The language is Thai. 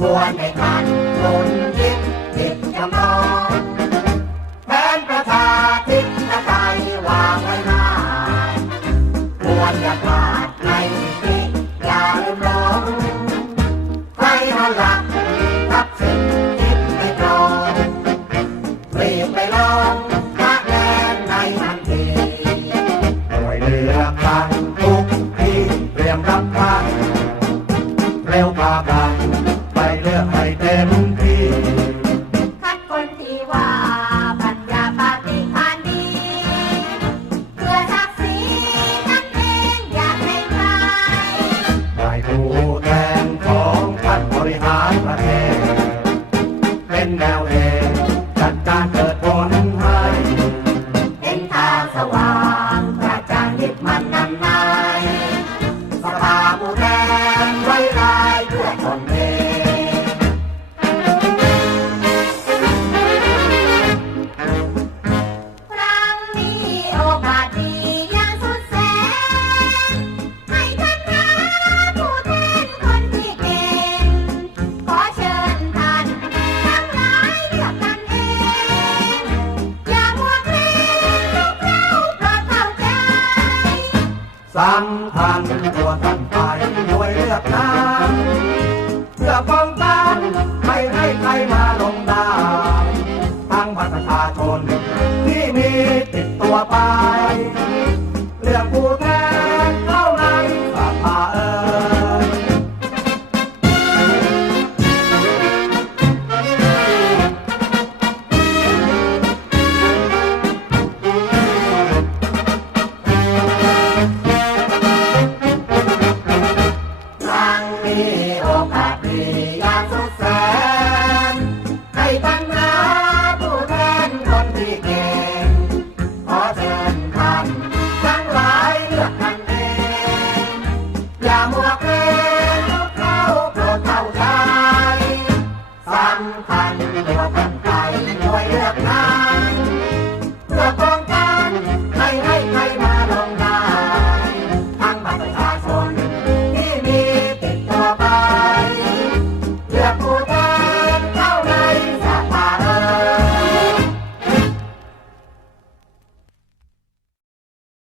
ทวนให้ทันหมุนยิบผิดจำลองแผนประชาธิปไตยวางไว้หน้าควรอยาพลาดในสิอย่าลืมร้องใครหันหลักทับสิทธิ์คิดไม่ตรงรีบไปลองคะแนนในทันทีหน่วยเลือกตั้ทุกทีเตรียมรับทันเร็วกว่าก high. สำคัญตัวท่านไปด้วยเลือกน้ำเพื่อป้องกันไม่ให้ใครมาลงดาทั้งประชาชนที่มีติดตัวไป อยากสุดแสนให้ปัญหาผู้แทนคนที่เก่งขอเชิญท่นทั้งหลายเลือกท่นเอง อย่ามัวเกรงลุเขาโปเข้าใจสำคั